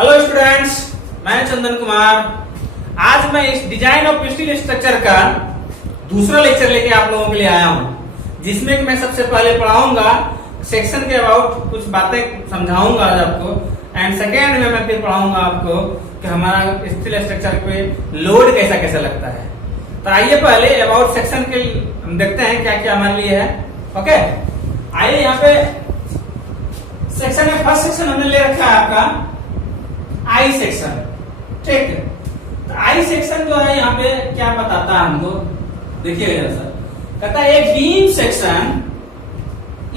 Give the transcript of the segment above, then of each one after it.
Hello students, मैं चंदन कुमार। आज मैं इस डिजाइन ऑफ स्टील स्ट्रक्चर का दूसरा लेक्चर लेके आप लोगों के लिए आया हूं, जिसमें कि मैं सबसे पहले पढ़ाऊंगा सेक्शन के अबाउट कुछ बातें समझाऊंगा आज आपको, एंड सेकेंड में मैं फिर पढ़ाऊंगा आपको कि हमारा स्टील स्ट्रक्चर पे लोड कैसा कैसा लगता है। तो आइए पहले अबाउट सेक्शन के हम देखते हैं क्या क्या हमारे लिए है। ओके, आइए यहाँ पे सेक्शन में फर्स्ट सेक्शन हमने ले रखा है आपका आई सेक्शन। ठीक है, तो आई सेक्शन जो है यहाँ पे क्या बताता है हमको, देखिएगा सर। कहता है एक beam section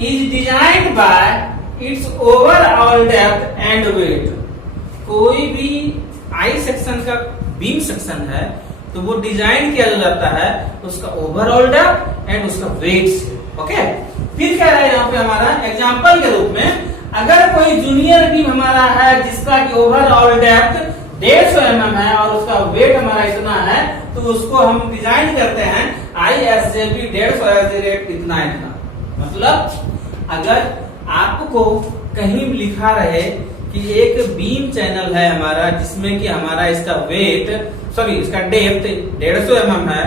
is designed by its overall depth and weight. कोई भी आई सेक्शन का बीम सेक्शन है तो वो डिजाइन किया जाता है उसका ओवरऑल डेप्थ एंड उसका वेट से। ओके, फिर कह रहा है यहाँ पे हमारा एग्जांपल के रूप में, अगर कोई जूनियर बीम हमारा है जिसका कि ओवरऑल डेप्थ 150 mm है और उसका वेट हमारा इतना है, तो उसको हम डिजाइन करते हैं ISJB 150 एज रेट इतना इतना। मतलब अगर आपको कहीं लिखा रहे कि एक बीम चैनल है हमारा जिसमें कि हमारा इसका वेट इसका डेप्थ 150 mm है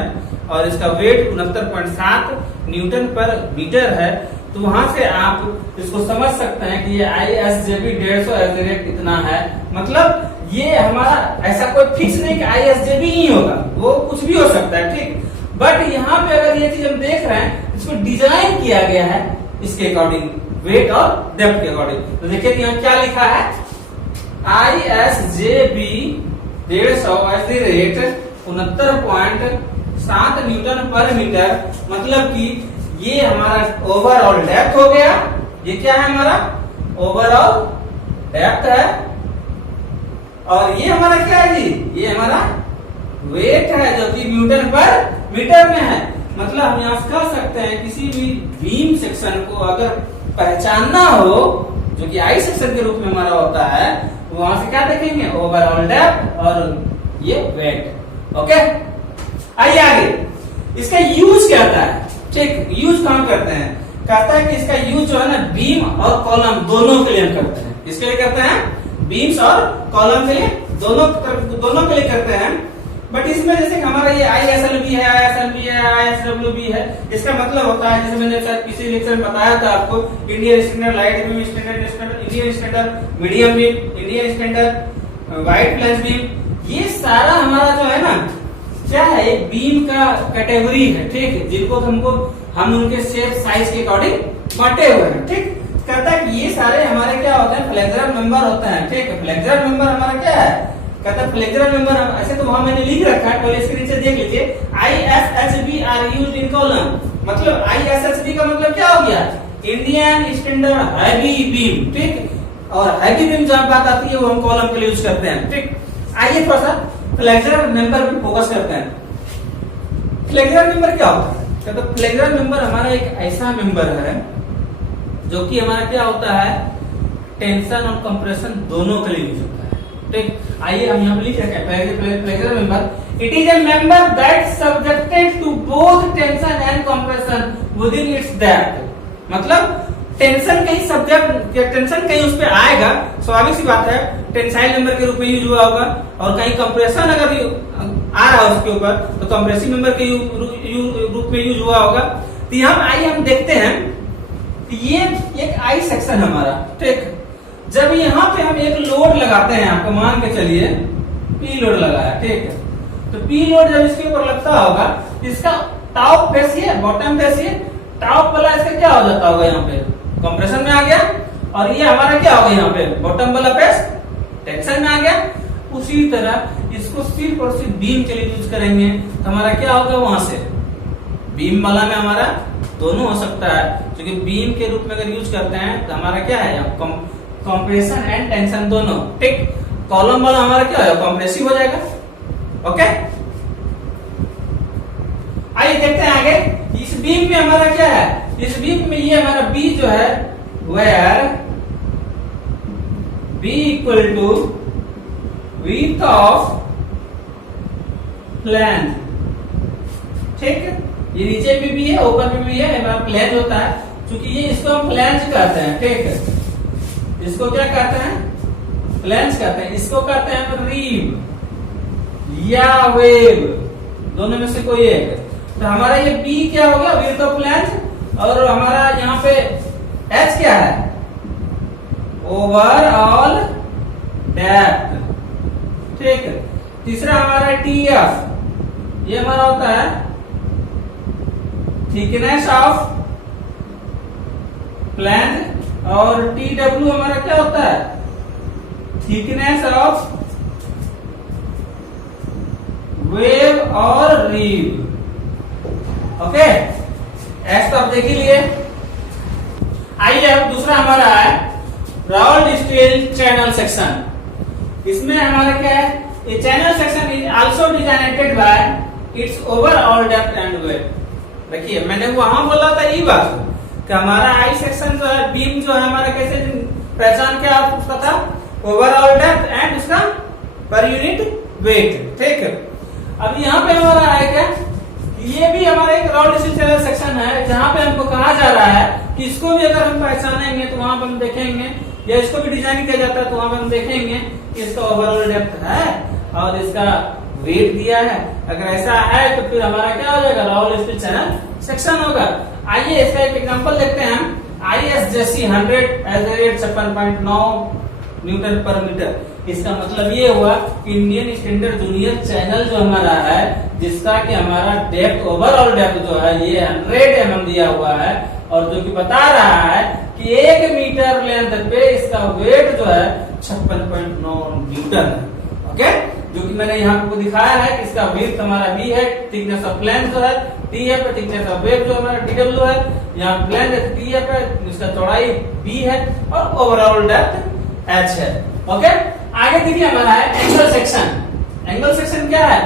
और इसका वेट 69.7 न्यूटन पर मीटर है, तो वहां से आप इसको समझ सकते हैं कि ये ISJB 150 एज रेट इतना है। मतलब ये हमारा ऐसा कोई फिक्स नहीं कि ISJB ही होगा, वो कुछ भी हो सकता है। ठीक, बट यहाँ पे अगर ये चीज हम देख रहे हैं, इसको डिजाइन किया गया है इसके अकॉर्डिंग, वेट और डेप्थ के अकॉर्डिंग। तो देखिए यहाँ क्या लिखा है, ISJB 150 as rate 69.7 Newton per metre. मतलब कि ये हमारा ओवरऑल डेप्थ हो गया। ये क्या है, हमारा ओवरऑल डेप्थ है, और ये हमारा क्या है जी, ये हमारा वेट है जो कि न्यूटन पर मीटर में है। मतलब हम यहाँ से कह सकते हैं किसी भी बीम सेक्शन को अगर पहचानना हो जो कि आई सेक्शन के रूप में हमारा होता है, तो वहां से क्या देखेंगे, ओवरऑल डेप्थ और ये वेट। ओके, आइए आगे, इसका यूज क्या होता है। ठीक, यूज कहाँ करते हैं, कहता है कि इसका यूज जो है ना बीम और कॉलम दोनों के लिए हम करते हैं। इसके लिए करते हैं, बीम्स और कॉलम के लिए दोनों के लिए करते हैं। बट इसमें जैसे कि हमारा ये ISLB है, ISLB है, ISWB है, इसका मतलब होता है, जैसे मैंने शायद किसी लेक्चर में बताया था आपको, Indian standard light beam, Indian standard medium beam, Indian standard white flash beam. ये सारा हमारा जो है ना क्या है, एक बीम का कैटेगरी है। ठीक है, जिनको हम उनके शेप साइज के अकॉर्डिंग बांटे हुए हैं। ठीक, कहता है कि ये सारे हमारे क्या होते हैं, फ्लेक्सुरल मेंबर होते हैं। ठीक है, फ्लेक्सुरल मेंबर हमारा क्या है, कहता है फ्लेक्सुरल मेंबर, ऐसे तो वहां मैंने लिख रखा है, पहले इसके नीचे देख लीजिए, ISHB are used in column. मतलब ISHB का मतलब क्या हो गया, इंडियन स्टैंडर्ड हैवी बीम। ठीक, और हैवी बीम जहां बात आती है वो हम कॉलम के लिए यूज करते हैं। ठीक, आइए थोड़ा सा फ्लेक्सुरल मेंबर पे फोकस करते हैं। फ्लेक्सुरल मेंबर क्या होता है, तो फ्लेक्सुरल मेंबर हमारा एक ऐसा मेंबर है जो कि हमारा क्या होता है, टेंशन और कंप्रेशन दोनों के लिए यूज होता है। ठीक, आइए हम यहाँ पे लिख रखे हैं flexural member, it is a member that subjected to both tension and compression within its depth. मतलब टेंशन कहीं उस पर आएगा, स्वाभाविक सी बात है, टेंसाइल मेंबर के रूप में यूज हुआ होगा, और कहीं कंप्रेशन अगर आ रहा है उसके ऊपर तो कंप्रेसिव मेंबर के रूप में यूज हुआ होगा। तो यहाँ आइए हम देखते हैं, ये एक आई सेक्शन हमारा। ठीक, जब यहाँ पे हम एक लोड लगाते हैं, आपको मान के चलिए P लोड लगाया। ठीक है, तो P लोड जब इसके ऊपर लगता होगा, इसका टॉप फेस ये, बॉटम फेस ये, टॉप वाला इसका क्या हो जाता होगा, यहाँ पे कंप्रेशन में आ गया, और ये हमारा क्या होगा, यहाँ पे बॉटम वाला फेस टेंशन में आ गया। उसी तरह इसको सिर्फ और सिर्फ बीम के लिए यूज करेंगे तो हमारा क्या होगा, वहां से बीम वाला में हमारा दोनों हो सकता है, क्योंकि बीम के रूप में अगर यूज करते हैं तो हमारा क्या है, कंप्रेशन एंड टेंशन दोनों। ठीक, कॉलम वाला हमारा क्या है, कंप्रेसिव हो जाएगा। ओके, आइए देखते हैं आगे, इस बीम में हमारा क्या है, इस बीम में ये हमारा बी जो है, where B equal to width of flange. ठीक है, ये नीचे में भी है, ऊपर में भी है, हमारा फ्लैंज होता है, क्योंकि ये इसको हम फ्लैंज कहते हैं। ठीक है, इसको क्या कहते हैं, फ्लैंज कहते हैं, इसको कहते हैं रीब या वेब, दोनों में से कोई एक। तो हमारा ये बी क्या हो गया, विड्थ ऑफ फ्लैंज, और हमारा यहाँ पे एच क्या है, ओवरऑल डेप्थ। ठीक है, तीसरा हमारा टीएफ, ये हमारा होता है थिकनेस ऑफ फ्लैंज, और टी डब्ल्यू हमारा क्या होता है, थिकनेस ऑफ वेव और रीब। ओके, एस तो आप देख ही लिए। आइए अब दूसरा हमारा है राउल्ड स्टील चैनल सेक्शन। इसमें हमारा क्या है, ये channel section is also designated by its overall depth and weight. देखिए मैंने वहां बोला था ये बात कि हमारा आई सेक्शन जो है, बीम जो है हमारा कैसे पहचान क्या उसका था, ओवरऑल डेप्थ एंड उसका पर यूनिट वेट। ठीक है, अब यहाँ पे हमारा है क्या, ये भी हमारा एक राउल्ड स्टील चैनल सेक्शन है, जहाँ पे हमको कहा जा रहा है कि इसको भी अगर हम पहचानेंगे तो वहां पर हम देखेंगे, या इसको भी डिजाइन किया जाता है तो वहां पर हम देखेंगे कि इसका ओवरऑल डेप्थ है और इसका वेट दिया है। अगर ऐसा है तो फिर हमारा क्या हो जाएगा, राउल्ड स्टील चैनल सेक्शन होगा। आइए इसका एक एग्जांपल देखते हैं हम। ISJC 100 as a rate 56.9 newton per metre. इसका मतलब ये हुआ कि इंडियन स्टैंडर्ड जूनियर चैनल जो हमारा है, जिसका कि हमारा डेप्थ ओवरऑल डेप्थ जो है ये 100 mm दिया हुआ है, और जो कि बता रहा है कि 1 मीटर लेंथ पे इसका वेट जो है 56.9 न्यूटन है। ओके, जो कि मैंने यहाँ आपको दिखाया है कि इसका वेट हमारा बी है, थिकनेस ऑफ फ्लैंज जो है टी है, थिकनेस ऑफ वेव जो हमारा TW है, यहाँ फ्लैंज टी है, इसका चौड़ाई बी है, और ओवरऑल डेप्थ एच है। ओके, आगे देखिए हमारा है एंगल सेक्शन। एंगल सेक्शन क्या है,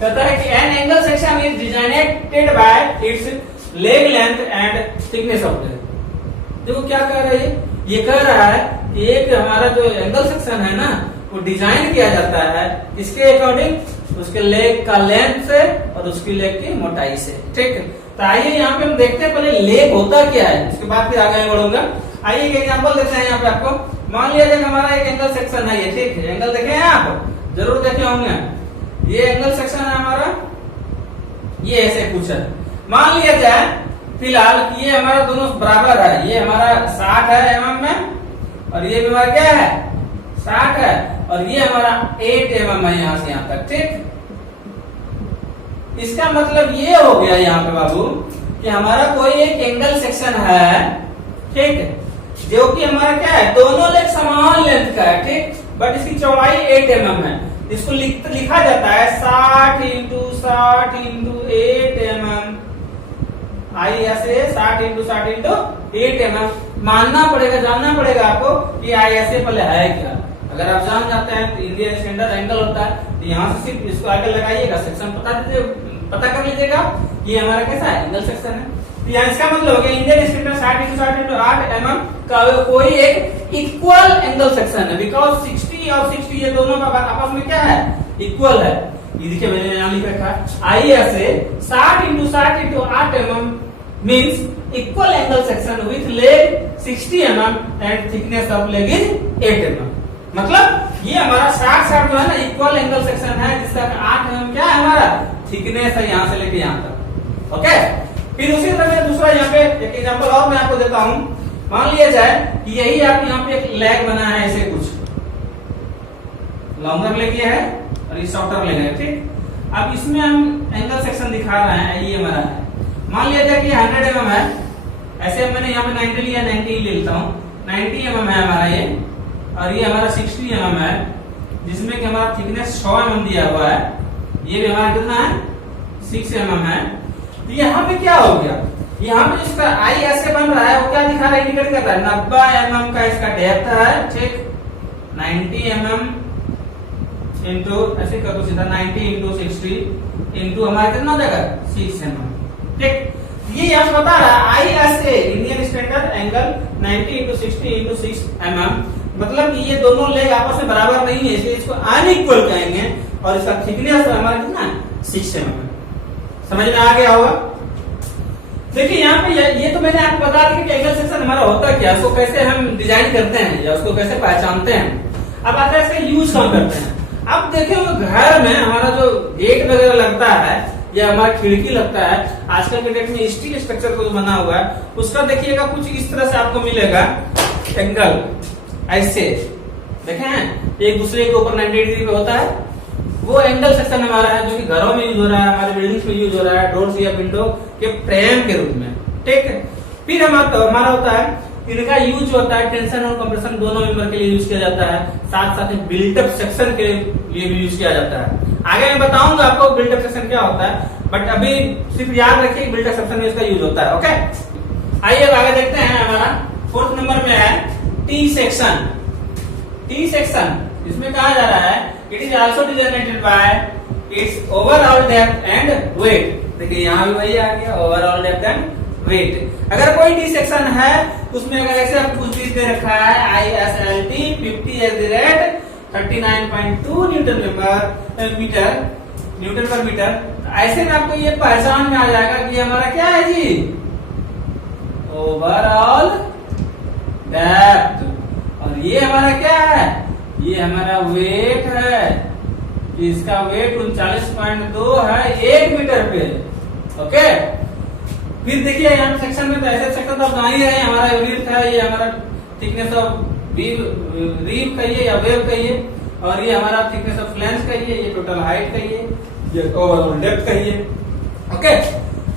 कहता है कि an angle section is designated by it's leg length and thickness of leg. देखो क्या कह रहा है, ये कह रहा है कि एक हमारा जो एंगल सेक्शन है ना, वो डिजाइन किया जाता है इसके अकॉर्डिंग उसके लेग का लेंथ से और उसकी लेग की मोटाई से। ठीक है, तो आइए यहाँ पे हम देखते हैं पहले लेग होता क्या है, उसके बाद फिर आगे बढ़ूंगा। आइए एक एग्जांपल देते हैं यहाँ पे आपको। मान लिया जाए हमारा एक एंगल सेक्शन है ये, ठीक है, एंगल देखे हैं आप, जरूर देखे होंगे। ये एंगल सेक्शन है हमारा, ये ऐसे कुछ है। मान लिया जाए फिलहाल ये हमारा दोनों बराबर है, ये हमारा 60 है mm में, और ये भी हमारा क्या है 60 है, और ये हमारा 8 mm है यहाँ से यहाँ तक। ठीक, इसका मतलब ये हो गया यहाँ पे बाबू कि हमारा कोई एक एंगल सेक्शन है, ठीक है, जो कि हमारा क्या है, दोनों लेग समान लेंथ का है। ठीक, बट इसकी चौड़ाई 8 mm है। इसको लिखा जाता है 60 इंटू 60 इंटू 8 mm। आई ऐसे 60 इंटू 60 इंटू 8 mm। मानना पड़ेगा, जानना पड़ेगा आपको कि आई ऐसे पहले है क्या। अगर आप जान जाते हैं तो इंडियन स्टैंडर्ड एंगल होता है, तो यहाँ से सिर्फ इसको आगे लगाइएगा, सेक्शन पता कर लीजिएगा ये हमारा कैसा है, एंगल सेक्शन है। तो यहाँ इसका मतलब हो गया Indian standard 60 into 60 into 8 mm का कोई एक इक्वल एंगल सेक्शन है, बिकॉज 60 और 60 ये दोनों का आपस में क्या है, इक्वल है। ये देखिए मैंने यहाँ लिख रखा है आई ऐसे 60 into 60 into 8 mm means equal angle section with leg 60 mm and thickness of leg is 8 mm। मतलब ये हमारा 60 जो है ना इक्वल एंगल सेक्शन है, जिसका 8 mm क्या है हमारा थिकनेस है यहाँ से लेके यहाँ तक। ओके, फिर उसी तरह मैं दूसरा यहाँ पे एक एग्जांपल और मैं आपको देता हूँ। मान लिया जाए कि यही आप यहाँ पे एक लेग बना है, ऐसे कुछ लॉन्गर लेग ये है और ये शॉर्टर लेग है। ठीक, अब इसमें हम एंगल सेक्शन दिखा रहे हैं, ये हमारा है। मान लिया जाए कि 100 mm है, ऐसे मैंने यहाँ पे 90 लिया, 90 ले लेता हूँ, 90 mm है हमारा ये, और ये हमारा 60 mm है, जिसमें कि हमारा थिकनेस 100 mm दिया हुआ है। ये भी हमारा कितना है 6 mm है। तो यहाँ पे क्या हो गया, यहाँ पे इसका आई ऐसे बन रहा है, वो क्या दिखा रहा है, इंडिकेट कर रहा है 90 mm का इसका डेप्थ है। ठीक, 90 mm इंटू ऐसे कर दो सीधा 90 इंटू 60 इंटू हमारा कितना हो जाएगा 6 mm। ठीक, ये यहाँ बता रहा है आई ऐसे Indian standard angle 90 into 60 into 6 mm, मतलब कि ये दोनों लेग आपस में बराबर नहीं है, इसलिए इसको अनइक्वल कहेंगे, और इसका थिकनेस हमारा कितना है 6 mm। समझ में आ गया होगा। देखिए यहाँ पे ये तो मैंने आपको बता दिया कि एंगल सेक्शन हमारा होता क्या, उसको कैसे हम डिजाइन करते हैं या उसको कैसे पहचानते हैं। अब आता है इसका यूज कौन करते हैं। अब देखिए वो घर में हमारा जो गेट वगैरह लगता है या हमारा खिड़की लगता है, आजकल के डेट में स्टील स्ट्रक्चर को जो बना हुआ है उसका देखिएगा कुछ इस तरह से आपको मिलेगा एंगल, ऐसे देखें एक दूसरे के ऊपर 90 डिग्री पे होता है, वो एंगल सेक्शन हमारा है जो कि घरों में यूज हो रहा है, हमारे बिल्डिंग्स में यूज हो रहा है, डोर्स या विंडो के फ्रेम के रूप में, ठीक है। फिर हमारा होता है, इनका यूज होता है टेंशन और कंप्रेशन दोनों मेंबर के लिए यूज किया जाता है, साथ साथ बिल्टअप सेक्शन के लिए भी यूज किया जाता है। आगे मैं बताऊंगा आपको बिल्टअप सेक्शन क्या होता है, बट अभी सिर्फ याद रखिए बिल्टअप सेक्शन में इसका यूज होता है। ओके, आइए अब आगे देखते हैं। हमारा 4th नंबर में है टी सेक्शन। टी सेक्शन इसमें कहा जा रहा है it is also designated by its overall depth and weight. देखिए यहाँ भी वही आ गया, ओवरऑल डेप्थ एंड वेट। अगर कोई टी सेक्शन है उसमें अगर ऐसे आपको कुछ चीज दे रखा है ISLT 50 न्यूटन पर मीटर, ऐसे में आपको ये पहचान में आ जाएगा कि हमारा क्या है जी, ओवरऑल डेप्थ। और ये हमारा क्या है, ये हमारा वेट है, इसका वेट 39.2 है 1 मीटर पे। ओके, फिर देखिए यहाँ पे सेक्शन में तो ऐसे सेक्शन तो आप जान ही रहे हैं, हमारा विड्थ है, ये हमारा थिकनेस ऑफ रीव कहिए या वेव कहिए, और ये हमारा थिकनेस ऑफ फ्लैंज कहिए, ये टोटल हाइट कहिए, ये ओवरऑल डेप्थ कहिए। ओके,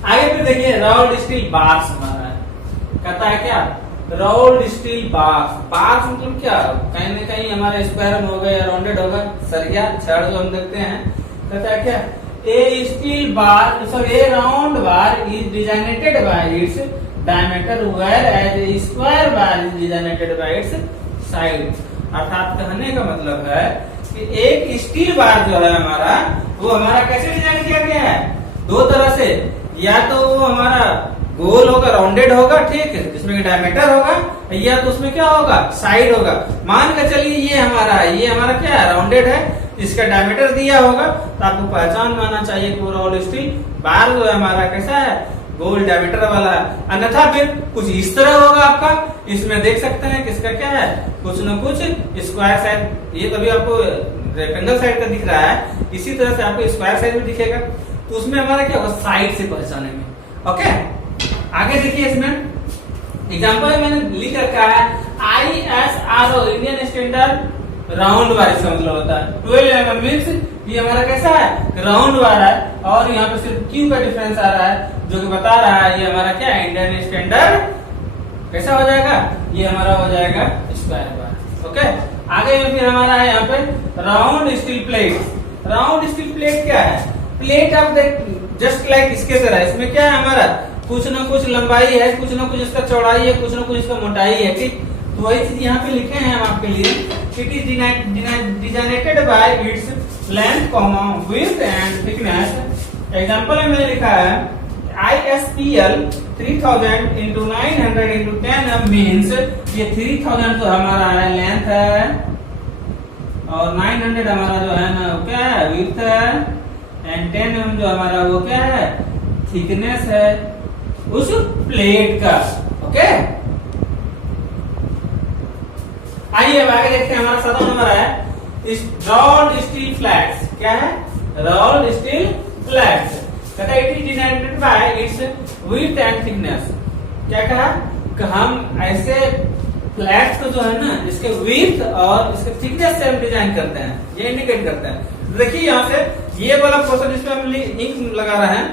आगे फिर देखिए रोल्ड स्टील बार्स हमारा है, कहता है क्या रोल्ड स्टील बार्स। बार्स मतलब क्या, कहीं ना कहीं हमारे स्क्वायर में होगा या राउंडेड होगा, सरिया छड़ जो हम देखते हैं, कहता है क्या A steel bar, so a round bar is designated by its diameter, whereas a square bar is designated by its side। अर्थात कहने का मतलब है कि एक स्टील बार जो है हमारा, वो हमारा कैसे डिजाइन किया गया है, दो तरह से, या तो वो हमारा गोल होगा, राउंडेड होगा, ठीक है, जिसमें डायमीटर होगा, या तो उसमें क्या होगा, साइड होगा। मान के चलिए ये हमारा क्या है, राउंडेड है, इसका डायमीटर दिया होगा, तो आपको पहचान मानना चाहिए कि रोल्ड स्टील बार जो है हमारा कैसा है, गोल डायमीटर वाला है। अन्यथा फिर कुछ इस तरह होगा आपका, इसमें देख सकते हैं कि इसका क्या है, कुछ न कुछ स्क्वायर साइड, ये कभी आपको रेक्टेंगल साइड का दिख रहा है, इसी तरह से आपको स्क्वायर साइड भी दिखेगा, तो उसमें हमारा क्या होगा, साइड से पहचानेंगे। ओके, आगे देखिए इसमें एग्जाम्पल मैंने लिख रखा है ISRO इंडियन स्टैंडर्ड राउंड बार, इसका मतलब होता है 12 mm मीन्स ये हमारा कैसा है, राउंड बार है, और यहाँ पे सिर्फ क्यू का डिफरेंस आ रहा है जो कि बता रहा है ये हमारा क्या है, इंडियन स्टैंडर्ड कैसा हो जाएगा, ये हमारा हो जाएगा स्क्वायर बार। ओके, आगे फिर हमारा है यहाँ पे round steel plate. Round steel plate क्या है, प्लेट आप जस्ट लाइक इसके तरह, इसमें क्या है हमारा, कुछ ना कुछ लंबाई है, कुछ ना कुछ इसका चौड़ाई है, कुछ ना कुछ इसका मोटाई है, ठीक। तो वही चीज यहाँ पे लिखे हैं हम आपके लिए, it is designated by its length, width and thickness. Example में मैंने लिखा है ISPL 3000 × 900 × 10 मीन्स ये 3000 तो हमारा है लेंथ है, और 900 हमारा जो है ना वो क्या है, विड्थ है, एंड 10 mm जो हमारा वो क्या है, थिकनेस है उस प्लेट का। ओके, आइए अब आगे देखते हैं। हमारा 7वां नंबर है रोल्ड स्टील फ्लैट्स। क्या है, रोल्ड स्टील फ्लैट्स। कहता है it is designated by it's width and thickness. क्या कहा कि हम ऐसे फ्लैट्स को जो है ना, इसके विड्थ और इसके थिकनेस से हम डिजाइन करते हैं, ये इंडिकेट करते हैं। देखिए यहाँ से ये वाला पोर्शन जिसपे हम इंक लगा रहे हैं,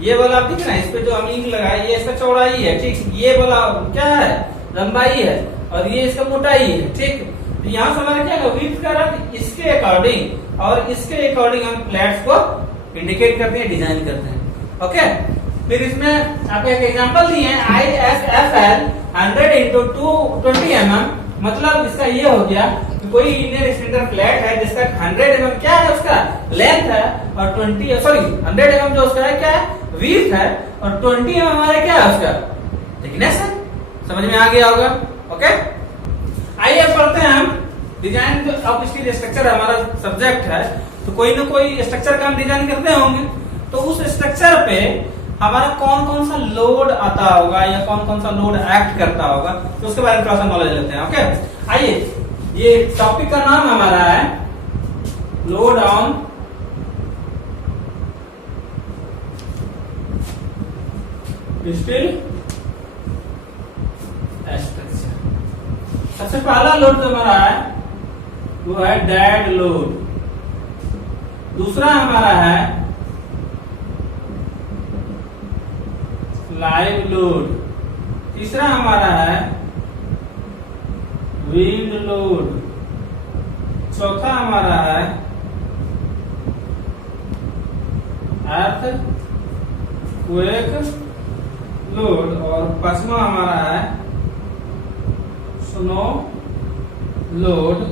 ये वाला आप दिख रहे हैं, इस पे जो हम इंक लगाए, ये इसका चौड़ाई है, ठीक। ये वाला क्या है, लंबाई है, और ये इसका मोटाई है, ठीक। तो यहाँ से हमारा क्या है, विड्थ का रख इसके अकॉर्डिंग और इसके अकॉर्डिंग हम फ्लैट्स को इंडिकेट करते हैं, डिजाइन करते हैं। ओके, फिर इसमें आपको एक एग्जांपल दिए हैं ISFL 100 × 220 mm। मतलब इसका ये हो गया कि कोई इंडियन स्टैंडर्ड फ्लैट है जिसका 100 mm क्या है, उसका लेंथ है, और 100 mm जो उसका है क्या है, विड्थ है, और 20 mm हमारा क्या है, उसका थिकनेस है। समझ में आ गया होगा। ओके, आइए अब पढ़ते हैं हम डिजाइन ऑफ स्टील स्ट्रक्चर हमारा सब्जेक्ट है, तो कोई ना कोई स्ट्रक्चर का हम डिजाइन करते होंगे, तो उस स्ट्रक्चर पे हमारा कौन कौन सा लोड आता होगा या कौन कौन सा लोड एक्ट करता होगा, तो उसके बारे में थोड़ा सा नॉलेज लेते हैं। ओके, आइए ये टॉपिक का नाम हमारा है लोड ऑन स्टील स्ट्रक्चर। सबसे पहला लोड जो हमारा है वो है डेड लोड, दूसरा हमारा है लाइव लोड, तीसरा हमारा है विंड लोड, चौथा हमारा है अर्थ क्वेक लोड और पांचवा हमारा है स्नो लोड।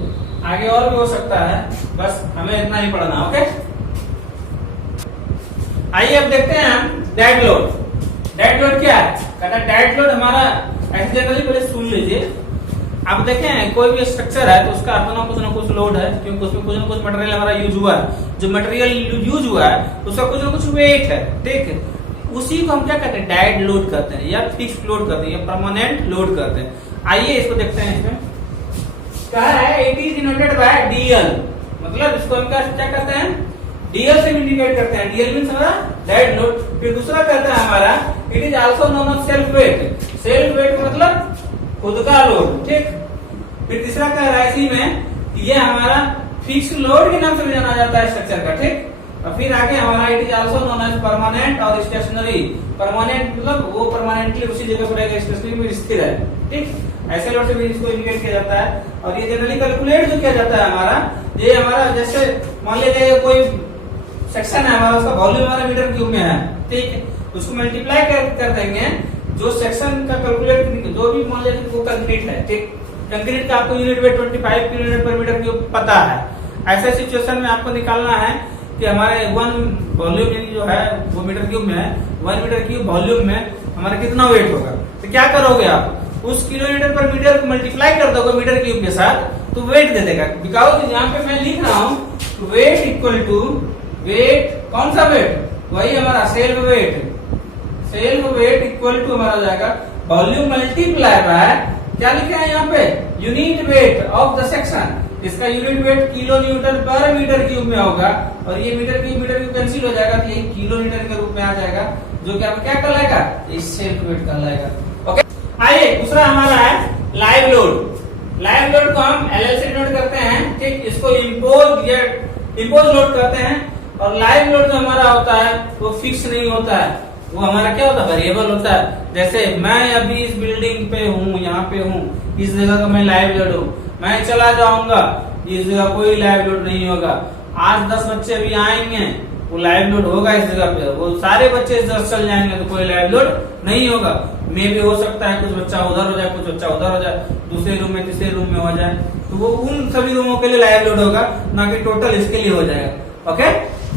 आगे और भी हो सकता है, बस हमें इतना ही पढ़ना। ओके, आइए अब देखते हैं हम डेड लोड। डेड लोड क्या है? कहता है डेड लोड हमारा ऐसे जनरली पहले सुन लीजिए। आप देखें कोई भी स्ट्रक्चर है तो उसका अपना कुछ ना कुछ लोड है, क्योंकि उसमें कुछ ना कुछ मटेरियल हमारा यूज हुआ है। जो मटेरियल यूज हुआ है उसका कुछ ना कुछ वेट है, ठीक है। उसी को हम क्या कहते हैं? डेड लोड करते हैं, या फिक्स्ड लोड करते हैं, या परमानेंट लोड करते हैं। आइए इसको देखते हैं। इसमें क्या है? It is denoted bye DL, मतलब इसको हम क्या कहते हैं? डीएल से इंडिकेट करते हैं। डीएल मींस हमारा डेड लोड। फिर दूसरा कहता है हमारा it is also known as self weight. Self weight मतलब खुद का लोड, ठीक। फिर तीसरा कह रहा है इसी में कि ये हमारा फिक्स लोड के नाम से भी जाना जाता है स्ट्रक्चर का, ठीक। और फिर आगे हमारा it is also known as permanent और स्टेशनरी। परमानेंट मतलब वो परमानेंटली उसी जगह पर रहेगा, स्टेशनरी में स्थिर है, ठीक। ऐसे लोड से भी इसको इंडिकेट किया जाता है। और ये जनरली कैलकुलेट जो किया जाता है हमारा, ये हमारा जैसे मान लीजिए कोई सेक्शन है हमारा, उसका वॉल्यूम हमारा मीटर क्यूब में है, ठीक है। उसको मल्टीप्लाई कर देंगे जो सेक्शन का कैलकुलेट, जो भी मान लीजिए वो कंक्रीट है, ठीक। कंक्रीट का आपको यूनिट वेट 25 किलो यूनिट पर मीटर क्यूब पता है। ऐसे सिचुएशन में आपको निकालना है कि हमारे 1 वॉल्यूम जो है वो मीटर क्यूब में है, 1 मीटर क्यूब वॉल्यूम में हमारा कितना वेट होगा। तो क्या करोगे आप? उस किलोमीटर पर मीटर को मल्टीप्लाई कर दोगे मीटर क्यूब के साथ, तो वेट दे देगा। बिकॉज यहाँ पे मैं लिख रहा हूँ वेट इक्वल टू वेट, कौन सा वेट? वही हमारा self weight. Self weight equal to हमारा जाएगा वॉल्यूम मल्टीप्लाई बाय, क्या लिखा है यहाँ पे? Unit weight of the section. इसका unit weight kilo Newton per metre cube में होगा, और ये मीटर क्यूब कैंसिल हो जाएगा, तो ये किलो मीटर के रूप में आ जाएगा, जो कि आपको क्या कहलाएगा? इस सेल्फ वेट कहलाएगा। ओके, आइए दूसरा हमारा है लाइव लोड। लाइव लोड को हम एलएल से डिनोट करते हैं, ठीक। इसको इम्पोज लोड करते हैं। और लाइव लोड जो हमारा होता है वो फिक्स नहीं होता है, वो हमारा क्या होता है? वेरिएबल होता है। जैसे मैं अभी इस बिल्डिंग पे हूँ, यहाँ पे हूँ, इस जगह का मैं लाइव लोड हूँ, मैं चला जाऊंगा, इस जगह कोई लाइव लोड नहीं होगा। आज 10 बच्चे अभी आएंगे, वो लाइव लोड होगा इस जगह पे। वो सारे बच्चे इस जगह चल जाएंगे तो कोई लाइव लोड नहीं होगा। मे भी हो सकता है कुछ बच्चा उधर हो जाए, कुछ बच्चा उधर हो जाए, दूसरे रूम में तीसरे रूम में हो जाए, तो वो उन सभी रूमों के लिए लाइव लोड होगा, ना कि टोटल इसके लिए हो जाएगा। ओके,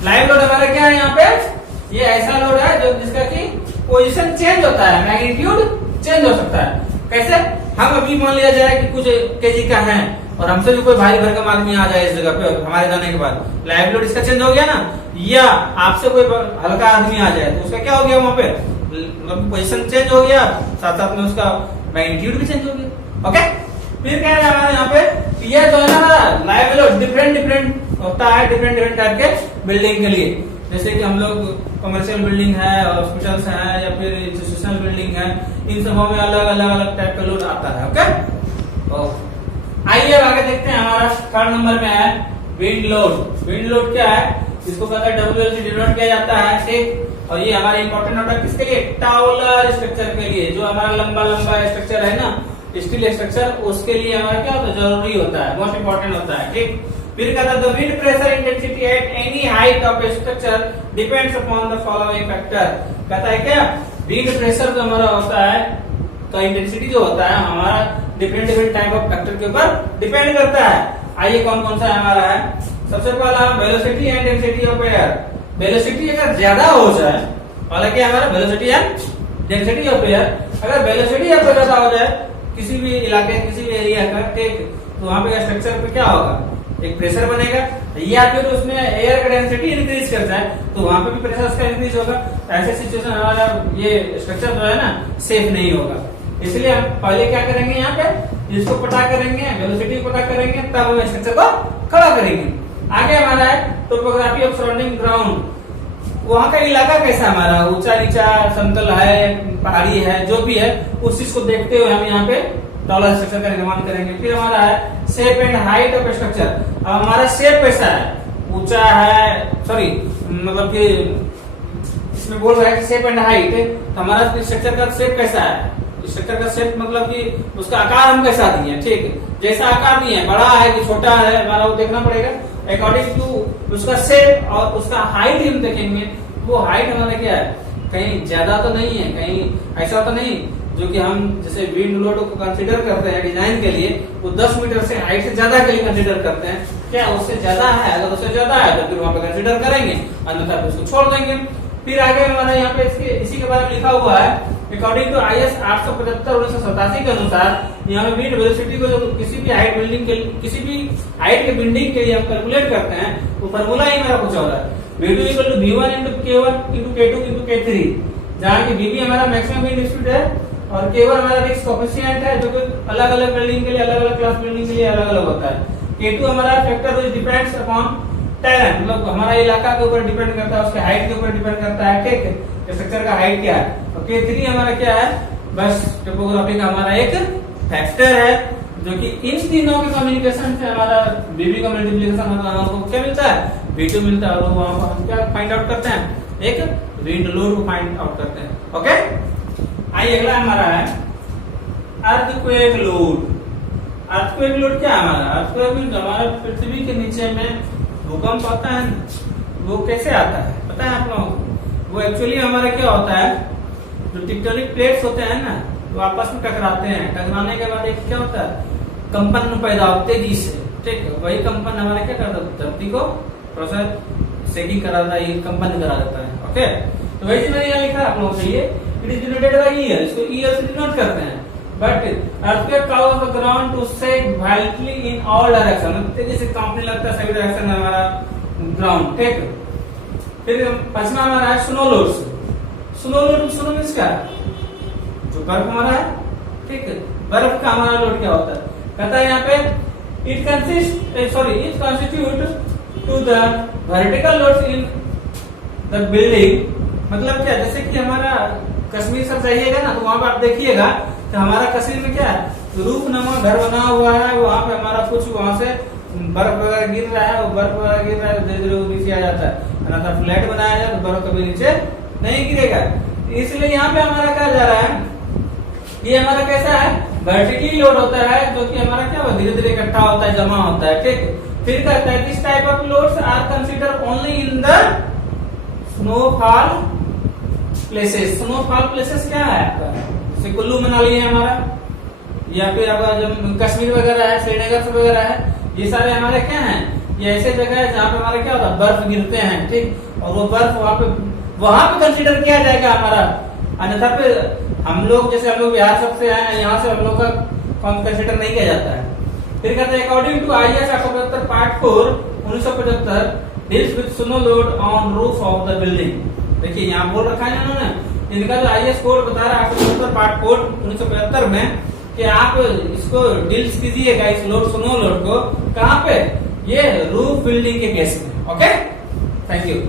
लाइव लोड हमारा क्या है यहाँ पे? ये ऐसा लोड है जो जिसका की पोजीशन चेंज होता है, मैग्नीट्यूड चेंज हो सकता है। कैसे? हम अभी मान लिया जाए कि कुछ केजी का है और हमसे भी कोई भारी भरकम आदमी आ जाए इस जगह पे हमारे जाने के बाद, लाइव लोड इसका चेंज हो गया ना। या आपसे कोई हल्का आदमी आ जाए तो उसका क्या हो गया? वहां पे पोजीशन चेंज हो गया, साथ साथ में उसका मैग्नीट्यूड भी चेंज हो गया। ओके, फिर कह रहा है यहाँ पे ये जो है ना लाइव लोड डिफरेंट होता है डिफरेंट टाइप के बिल्डिंग के लिए। जैसे कि हम लोग कमर्शियल बिल्डिंग है, हॉस्पिटल्स हैं, या फिर इंस्टीट्यूशनल बिल्डिंग है, इन सबों में अलग अलग टाइप का लोड आता है। ओके, आइए अब आगे देखते हैं। हमारा थर्ड नंबर में है विंड लोड। विंड लोड क्या है? इसको कहते हैं डब्ल्यूएल से डिनोट किया जाता है, ठीक। और ये हमारा इंपॉर्टेंट होता है किसके लिए? टाउलर स्ट्रक्चर के लिए। जो हमारा लंबा स्ट्रक्चर है ना, स्टील स्ट्रक्चर, उसके लिए हमारा क्या होता है? जरूरी होता है, मोस्ट इंपॉर्टेंट होता है, ठीक। फिर कहता है the wind pressure intensity at any height of A structure depends upon the following factor. कहता है क्या? विंड प्रेशर जो हमारा होता है तो इंटेंसिटी जो होता है हमारा डिफरेंट टाइप ऑफ फैक्टर के ऊपर डिपेंड करता है। आइए कौन कौन सा हमारा है? सबसे पहला velocity and density of air. Velocity अगर ज्यादा हो जाए, हालांकि हमारा velocity and density of air, अगर वेलोसिटी आपका ज्यादा हो जाए किसी भी इलाके किसी भी एरिया का, ठीक, तो वहां पे स्ट्रक्चर पे क्या होगा? एक प्रेशर बनेगा, या फिर उसमें एयर का डेंसिटी इंक्रीज करता है तो वहां पे भी प्रेशर उसका इंक्रीज होगा। ऐसे सिचुएशन हमारा ये स्ट्रक्चर जो है ना सेफ नहीं होगा। इसलिए हम पहले क्या करेंगे? यहाँ पे इसको पता करेंगे, वेलोसिटी को पता करेंगे, तब हम स्ट्रक्चर को खड़ा करेंगे। आगे हमारा है टोपोग्राफी ऑफ सराउंडिंग ग्राउंड। वहाँ का इलाका कैसा हमारा, ऊंचा नीचा, समतल है, पहाड़ी है, जो भी है उस चीज को देखते हुए हम यहाँ पे टॉलर स्ट्रक्चर का निर्माण करेंगे। फिर हमारा है shape and height of structure. अब हमारा शेप कैसा है, ऊंचा है, सॉरी मतलब कि इसमें बोल रहा है कि शेप एंड हाइट, तो हमारा स्ट्रक्चर का शेप कैसा है, स्ट्रक्चर का शेप मतलब कि उसका आकार हम कैसा दिए, ठीक है, जैसा आकार दिए, बड़ा है कि छोटा है हमारा वो देखना पड़ेगा अकॉर्डिंग टू उसका शेप। और उसका हाइट हम देखेंगे, वो हाइट हमारा क्या है, कहीं ज्यादा तो नहीं है, कहीं ऐसा तो नहीं जो कि हम जैसे विंड लोड को कंसीडर करते हैं डिजाइन के लिए, वो 10 मीटर से हाइट से ज्यादा के लिए कंसीडर करते हैं, क्या उससे ज्यादा है, अगर उससे ज्यादा है तो फिर वहां पे कंसीडर करेंगे, अन्यथा फिर उसको छोड़ देंगे। फिर आगे हमारा यहाँ पे इसी के बारे में लिखा हुआ है अकॉर्डिंग टू IS 875/1987 के अनुसार यहाँ पे विंड वेलोसिटी को जो किसी भी हाइट बिल्डिंग के, किसी भी हाइट के बिल्डिंग के लिए हम कैलकुलेट करते हैं, वो फॉर्मूला ही हमारा कुछ और है, V2 = V1 × K1 × K2 × K3, जहाँ की VB हमारा मैक्सिमम विंड स्पीड है और K1 हमारा रिस्क कोएफिशिएंट है, जो कि अलग अलग बिल्डिंग के लिए, अलग अलग क्लास बिल्डिंग के लिए अलग अलग होता है। K2 हमारा factor which depends upon terrain, मतलब हमारा इलाका के ऊपर डिपेंड करता है, उसके हाइट के ऊपर डिपेंड करता है, ठीक है, स्ट्रक्चर का हाइट क्या है। और K3 हमारा क्या है, बस टोपोग्राफी का हमारा एक फैक्टर है, जो कि इन तीनों के कम्युनिकेशन से हमारा बीबी का मल्टीप्लिकेशन होता है, हमको क्या मिलता है, V2 मिलता है, और वहां पर हम क्या फाइंड आउट करते हैं, एक विंड लोड को फाइंड आउट करते हैं। ओके, आइए अगला हमारा है अर्थक्वेक लोड। अर्थक्वेक लोड क्या है हमारा, अर्थक्वेक लोड हमारा पृथ्वी के नीचे में भूकंप आता है, वो कैसे आता है पता है आप लोगों को, वो एक्चुअली हमारा क्या होता है, जो टेक्टोनिक प्लेट्स होते हैं ना, वो आपस में टकराते हैं, टकराने के बाद एक क्या होता है, कंपन पैदा होता है तेजी से, ठीक है, वही कंपन हमारा क्या करता है, धरती को थोड़ा सा शेकिंग कराता है, कंपन करा देता है। ओके, तो वही मैंने यहाँ लिखा आप लोगों के लिए, it is denoted by ear, इसको ईयर से डिनोट करते हैं। But earthquake cause the ground to shake wildly in all direction, तेजी से कांपने लगता है सभी डायरेक्शन में हमारा ग्राउंड, ठीक। फिर पांचवा हमारा है snow loads. Snow load, snow means क्या, जो बर्फ हमारा है, ठीक है, बर्फ का हमारा लोड क्या होता है, कहता है यहाँ पे it constitute to the vertical loads in the building. मतलब क्या, जैसे कि हमारा कश्मीर सब जाइएगा ना, तो वहां पर आप देखिएगा तो हमारा कश्मीर में क्या है, रूप नमा घर बना हुआ है, वहां पे हमारा कुछ वहां से बर्फ वगैरह गिर रहा है, वो बर्फ वगैरह गिर रहा है, धीरे धीरे नीचे आ जाता है, अगर फ्लैट बनाया जाए तो बर्फ कभी नीचे नहीं गिरेगा। इसलिए यहाँ पे हमारा क्या जा रहा है, ये हमारा कैसा है, वर्टिकली लोड होता है, जो कि हमारा क्या धीरे धीरे इकट्ठा होता है, जमा होता है, ठीक। फिर कहता है this type of loads are consider only in the snowfall places. Snowfall places क्या है आपका, जैसे कुल्लू मनाली है हमारा, या फिर अगर जब कश्मीर वगैरह है, श्रीनगर वगैरह है, ये सारे हमारे क्या हैं, ये ऐसे जगह है जहाँ पे हमारे क्या होता है, बर्फ गिरते हैं, ठीक, और वो बर्फ वहां पे कंसीडर किया जाएगा हमारा, अन्यथा पे हम लोग जैसे हम लोग बिहार सबसे आए हैं, यहाँ से हम लोग का कंसीडर नहीं किया जाता है। फिर कहते हैं according to IS 875 part 4 1975 deals with snow load on roof of the building. देखिए यहाँ बोल रखा है इन्होंने, इनका जो IS कोड बता रहा है 875 पार्ट 4 1975 में कि आप इसको डील्स कीजिएगा इस लोड, स्नो लोड को, कहाँ पे, ये रूफ बिल्डिंग के केस में। Okay, thank you.